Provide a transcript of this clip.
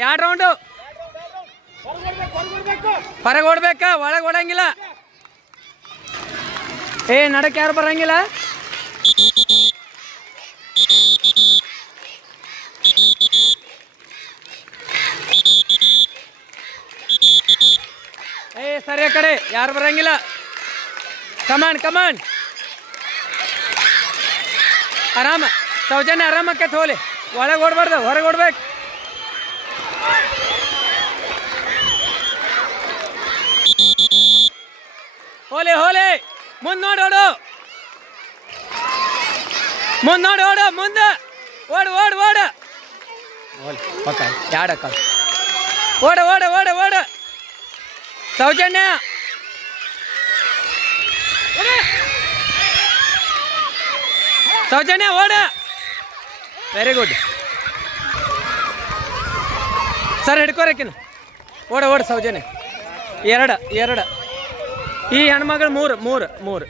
2 round ಹೊರಗೆ ಓಡ್ಬೇಕ, ಒಳಗೆ ಓಡಂಗಿಲ್ಲ. ನಡಕ್ಕೆ ಯಾರು ಬರಂಗಿಲ್ಲ. ಸರಿ, ಆ ಕಡೆ ಯಾರು ಬರಂಗಿಲ್ಲ. ಕಮಾನ್ ಆರಾಮ. ಸೌಜನ್ಯ ಆರಾಮಕ್ಕೆ ಹೋಲಿ. ಒಳಗೆ ಓಡ್ಬಾರ್ದು, ಹೊರಗೆ ಓಡ್ಬೇಕು. ಹೋಲಿ ಮುಂದೆ ನೋಡಿ ಓಡು, ಮುಂದೆ ಓಡು. ಓಕೆ, ಯಾಡಕ್ಕ ಓಡು. ಸೌಜನ್ಯ ಓಡ. Very good sir. ಹಿಡ್ಕೋರಕಿನ ಓಡು ಸೌಜನ್ಯ. 2 ಈ ಹೆಣ್ಮಗಳು 3